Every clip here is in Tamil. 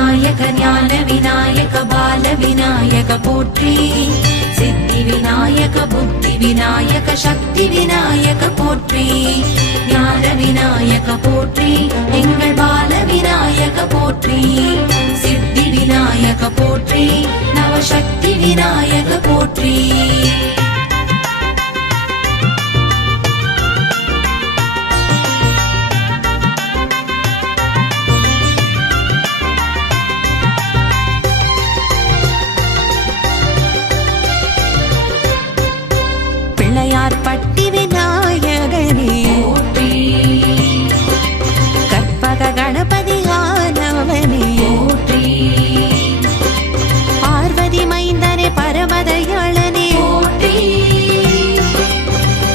விநாயக ஞான விநாயக பால விநாயக போற்றி. சித்தி விநாயக புத்தி விநாயக சக்தி விநாயக போற்றி. ஞான விநாயக போற்றி, எங்கள் பால விநாயக போற்றி. சித்தி விநாயக போற்றி, நவசக்தி விநாயக போற்றி. பிள்ளையார்பட்டி விநாயகனே போற்றி. கற்பக கணபதியானவனே போற்றி. பார்வதி மைந்தனே பரமதயாளனே போற்றி.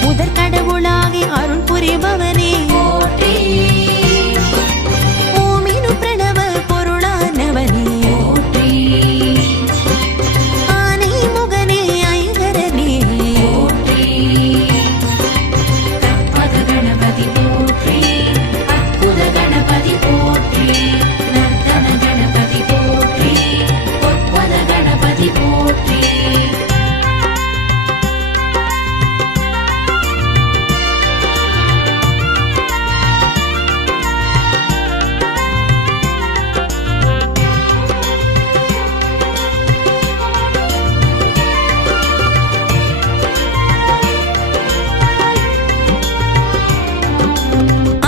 முதற்கடவுளாகி அருள் புரிபவனே போற்றி. ஓமினு பிரணவ பொருளானவனே போற்றி. ஆனை முகனே ஐகரனே போற்றி. கற்பக கணபதி போற்றி. அற்புத கணபதி போற்றி. நர்த்தன கணபதி போற்றி. பொற்பத கணபதி போற்றி.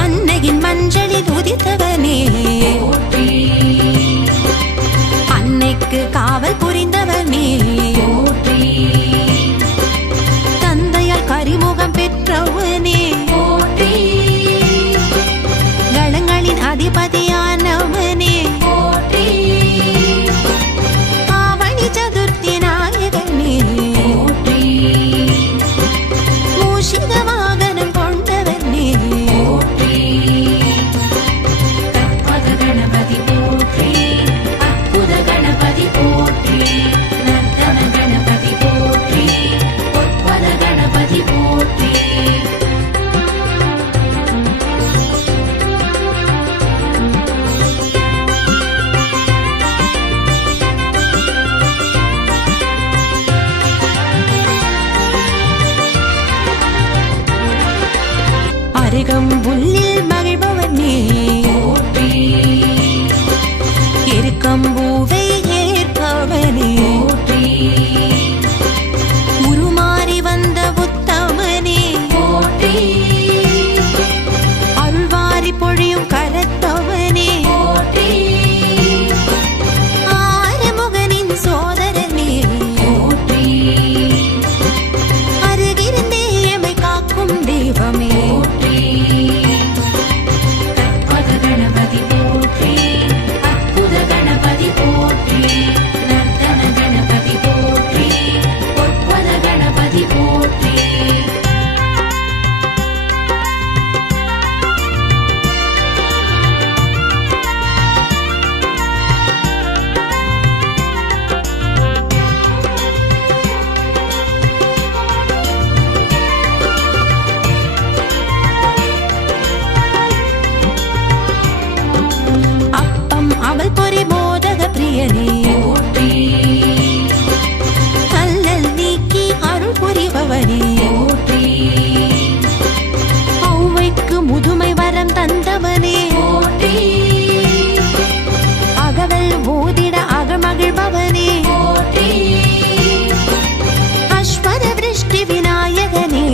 அன்னையின் மஞ்சளில் உதித்தவனே போற்றி. அன்னைக்கு காவல் புரிந்தவனே போற்றி. தந்தையால் கரிமுகம் பெற்றவனே போற்றி. கணங்களின் அதிபதியானவனே போற்றி. ஆவணி சதுர்த்தி நாயகனே போற்றி. மூஷிக வாகனம் கொண்டவனே போற்றி. கற்பக கணபதி போற்றி. அற்புத கணபதி போற்றி. நர்த்தன கணபதி போற்றி. பொற்பத கணபதி போற்றி. அருகம்புல்லில் மகிழ்பவனே போற்றி. எருக்கம்பூவை ஏற்பவனே போற்றி. உருமாறி வந்த உத்தமனே போற்றி. அருள்வாரி பொழியும் கரத்தவனே போற்றி. ஆறுமுகனின் சோதரனே போற்றி. அருகிருந்தே எமை காக்கும் தெய்வமே போற்றி. கற்பக கணபதி போற்றி. அற்புத கணபதி போற்றி. நர்த்தன கணபதி போற்றி. பொற்பத கணபதி போற்றி. அப்பம் அவள் பொறி மோதக பிரியனே போற்றி. கல்லல் நீக்கி அருள் புரிபவனே போற்றி. ஔவைக்கு முதுமை வரம் தந்தவனே போற்றி. அகவல் ஓதிட அகமகிழ்பவனே போற்றி. அஸ்வர விருஷ்டி விநாயகனே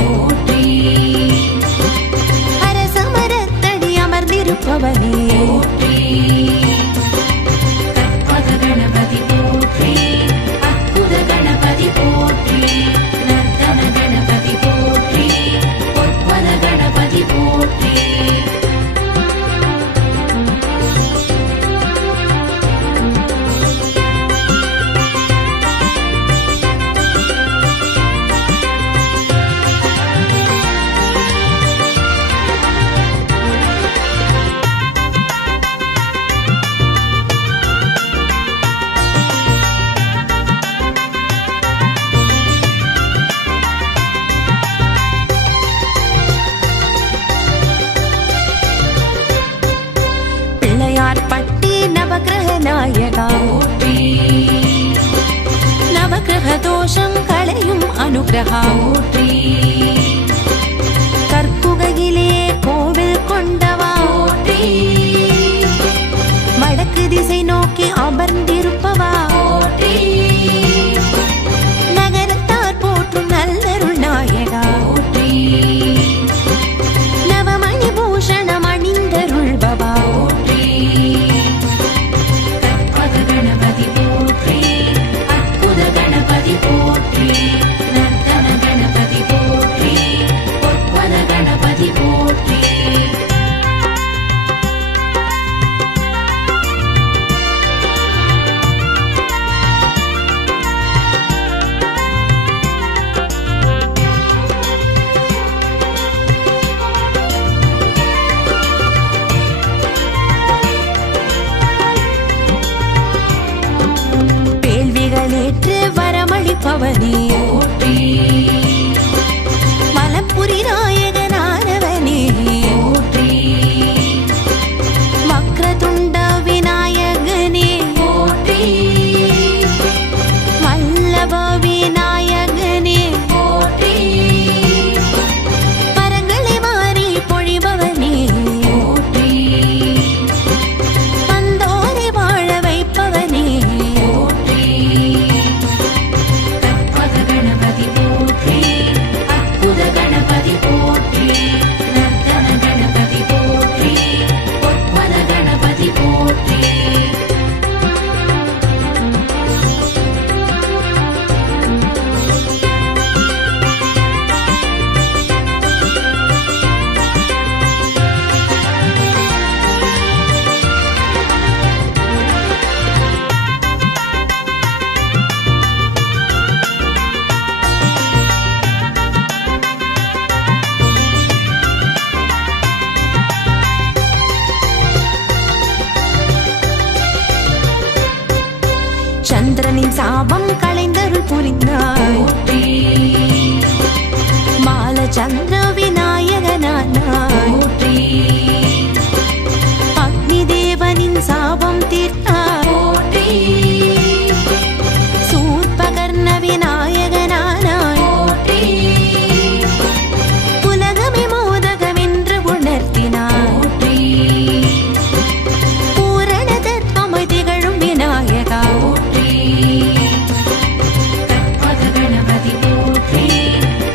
போற்றி. அரசமரத்தடி அமர்ந்திருப்பவனே போற்றி. கற்பக கணபதி போற்றி. அற்புத கணபதி போற்றி. நர்த்தன அனுகிரகா போற்றி கற்புகையிலே கோவில் கொண்டவா போற்றி வடக்கு திசை நோக்கி அமர்ந்திருப்பவா போற்றி நகரத்தார் போற்றும் நல்லருள் நாயகா போற்றி நவமணி பூஷணம் அணிந்தருள்பவா போற்றி கற்பக கணபதி போற்றி அற்புத கணபதி போற்றி நர்த்தன கணபதி போற்றி பொற்பத கணபதி போற்றி வேள்விகளேற்று வரமளிப்பவனே போற்றி மலப்புரி நாயகனானவனே போற்றி வக்ரதுண்ட விநாயகனே போற்றி வல்லப விநாயகனே போற்றி வரங்களை மாறி பொழிபவனே போற்றி வந்தோரை வாழ வைப்பவனே போற்றி கற்பக கணபதி போற்றி அற்புத கணபதி போற்றி நர்த்தன கணபதி போற்றி பொற்பத கணபதி போற்றி சந்திரனின் சாபம் களைந்தருள் புரிந்தாய் போற்றி மால சந்திர விநாயகனானாய் போற்றி அக்னி தேவனின் சாபம் தீர்த்தாய் போற்றி சூர்பகர்ண விநாயகனானாய் போற்றி உலகமே மோதகமென்று உணர்த்தினாய் போற்றி பூரண தத்துவமாய் திகழும் விநாயகா போற்றி கற்பக கணபதி போற்றி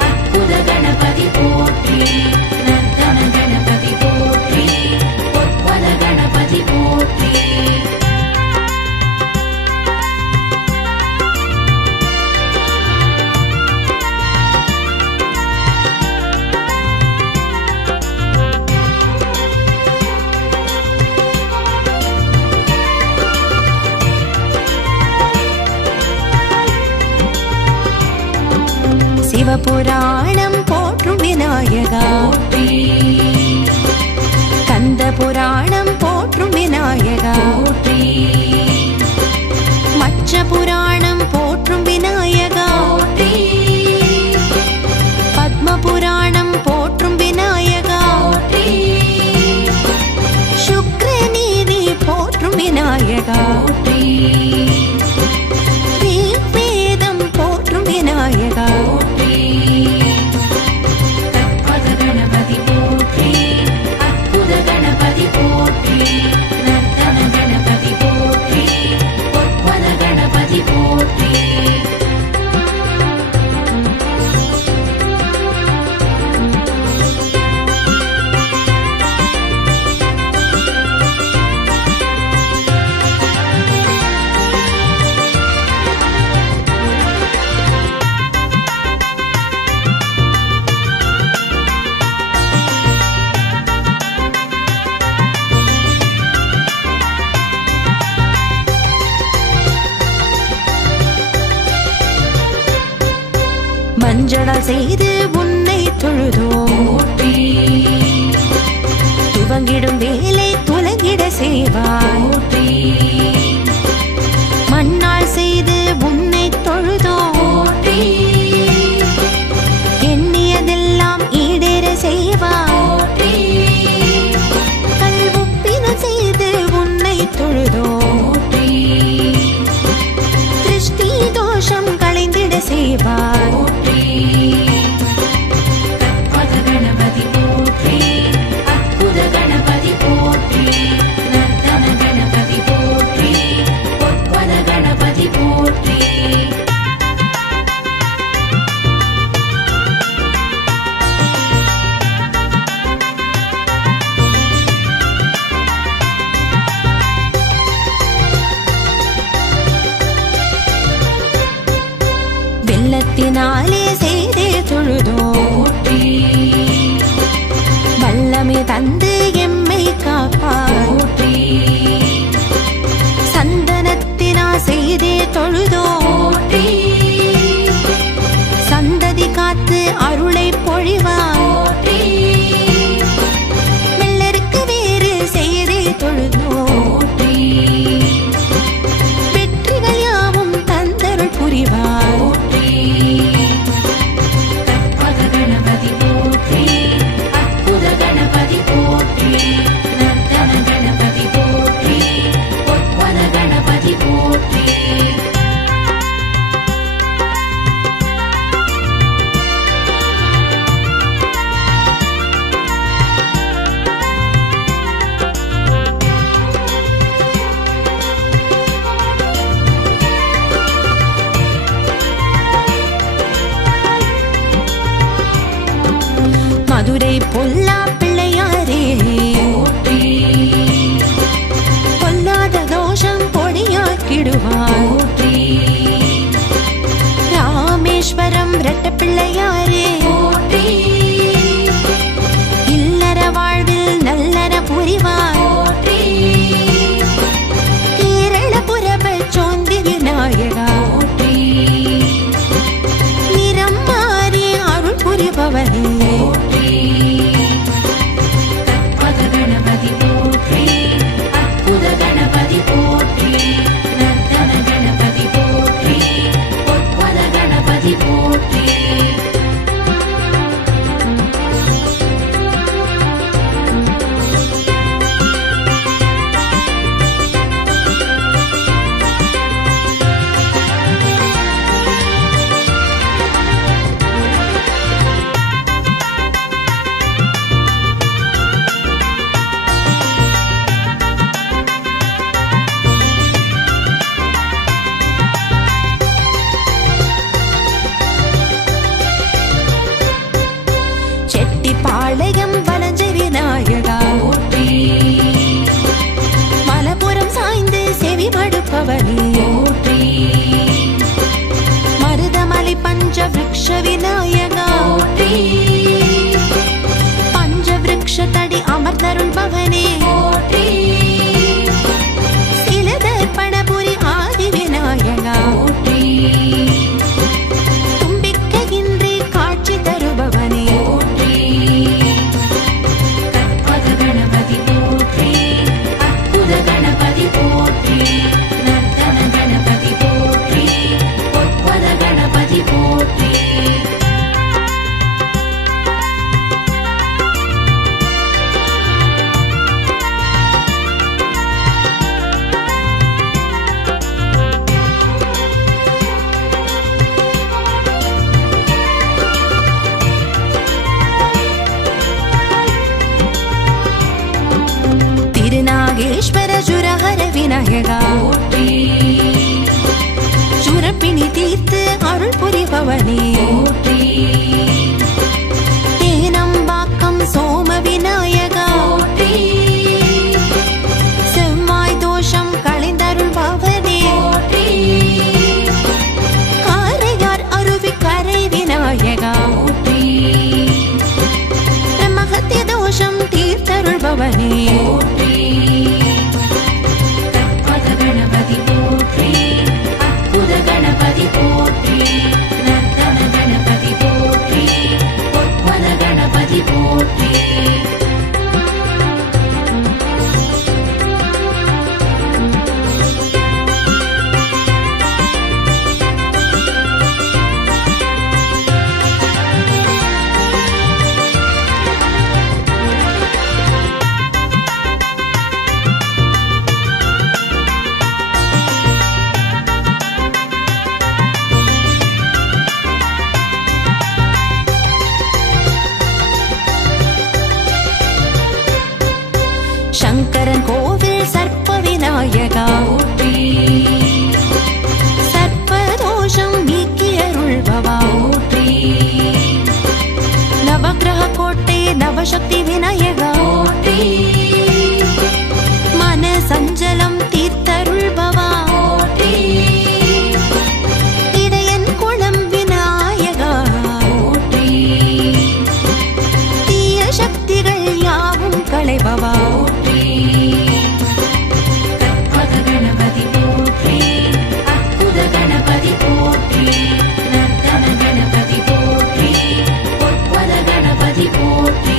அற்புத கணபதி போற்றி நர்த்தன கணபதி போற்றி பொற்பத கணபதி போற்றி சிவபுராணம் போற்றும் விநாயகா போற்றி கந்த புராணம் போற்றும் விநாயகா போற்றி மச்ச புராணம் போற்றும் விநாயகா போற்றி பத்ம புராணம் போற்றும் விநாயகா போற்றி சுக்ரநீதி போற்றும் விநாயகா போற்றி ரிக்வேதம் போற்றும் விநாயகா போற்றி கற்பக கணபதி போற்றி அற்புத கணபதி போற்றி நர்த்தன கணபதி போற்றி பொற்பத கணபதி போற்றி மஞ்சளால் செய்து உன்னை தொழுதோம் போற்றி துவங்கிடும் வேலை துலங்கிட செய்வாய் போற்றி மண்ணால் செய்து உன்னை தொழுதோம் போற்றி எண்ணியதெல்லாம் ஈடேற செய்வாய் போற்றி கல்வுப்பின செய்து உன்னை தொழுதோம் போற்றி திருஷ்டி தோஷம் களைந்திட செய்வாய் போற்றி மதுரை பொல்லா பிள்ளையாரே போற்றி பொல்லாத தோஷம் பொடியாக்கிடுவார் போற்றி ராமேஸ்வரம் ரெட்ட பிள்ளையாரே போற்றி இல்லற வாழ்வில் நல்லற புரிவார் போற்றி கேரளபுரப சோந்தி விநாயகா போற்றி நிறம் மாறி அருள் புரிபவனே போற்றி கற்பக கணபதி போற்றி அற்புத கணபதி போற்றி நர்த்தன கணபதி போற்றி பொற்பத கணபதி போற்றி செட்டிப்பாளையம் வலஞ்ச விநாயகா போற்றி மலபுரம் சாய்ந்து செவி மடுப்பவனே போற்றி மருதமலை பஞ்ச விருக்ஷ விநாயகா போற்றி பஞ்ச விருக்ஷ தடி அமர்ந்தருள்பவனே போற்றி சிலதர்ப்பணபுரி ஆதி விநாயகா போற்றி தும்பிக்கையின்றி காட்சி தருபவனே போற்றி கற்பக கணபதி போற்றி அற்புத கணபதி போற்றி நர்த்தன கணபதி போற்றி பொற்பத கணபதி போற்றி திருநாகேஸ்வர சுரஹர விநாயகா போற்றி சுரப்பிணி தீர்த்து அருள் புரிபவனே போற்றி தேனம்பாக்கம் சோம விநாயகா போற்றி செவ்வாய் தோஷம் களைந்தருள்பவனே போற்றி காரையார் அருவி கரை விநாயகா போற்றி பிரம்மஹத்திய தோஷம் தீர்த்தருள்பவனே போற்றி கற்பக கணபதி போற்றி அற்புத கணபதி போற்றி நர்த்தன கணபதி போற்றி பொற்பத கணபதி போற்றி சங்கரன் கோவில் சர்ப்ப விநாயகா போற்றி சர்ப்பதோஷம் நீக்கியருள்பவா போற்றி நவக்கிரக கோட்டை நவசக்தி விநாயகா போற்றி மன சஞ்சலம் தீர்த்தருள்பவா போற்றி இடையன் குளம் விநாயகா போற்றி தீய சக்திகள் யாவும் களைபவா போற்றி கற்பக கணபதி போற்றி அற்புத கணபதி போற்றி நர்த்தன கணபதி போற்றி பொற்பத கணபதி போற்றி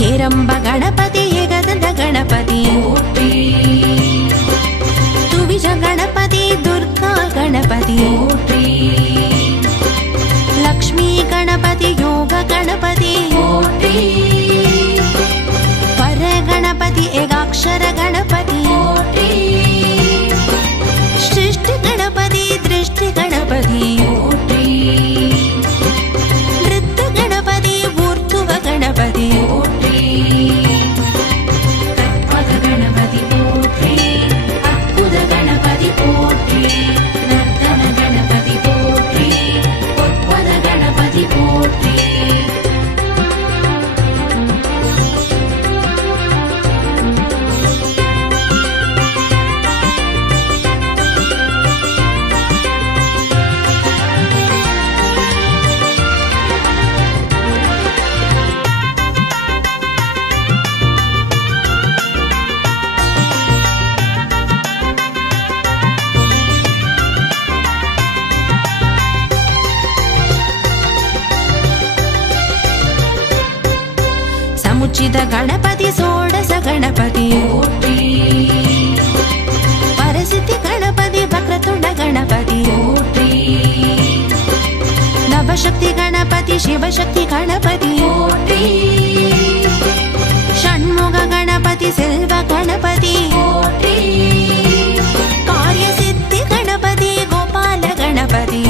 ಹೇರಂಬ ಗಣಪತಿ ಏಕದಂತ ಗಣಪತಿ போற்றி ತುವಿಜ ಗಣಪತಿ ದುರ್ಗಾ ಗಣಪತಿ போற்றி ಲಕ್ಷ್ಮೀ ಗಣಪತಿ ಯೋಗ ಗಣಪತಿ போற்றி ಪರ ಗಣಪತಿ ಏಕಾಕ್ಷರ ಗಣಪತಿ போற்றி ಸೃಷ್ಟಿ ಗಣಪತಿ சச்சித கணபதி சோடச கணபதி போற்றி பரசித்தி கணபதி வக்ரதுண்ட கணபதி போற்றி நவசக்தி கணபதி சிவசக்தி கணபதி போற்றி ஷண்முக கணபதி செல்வ கணபதி போற்றி காரிய சித்தி கணபதி கோபால கணபதி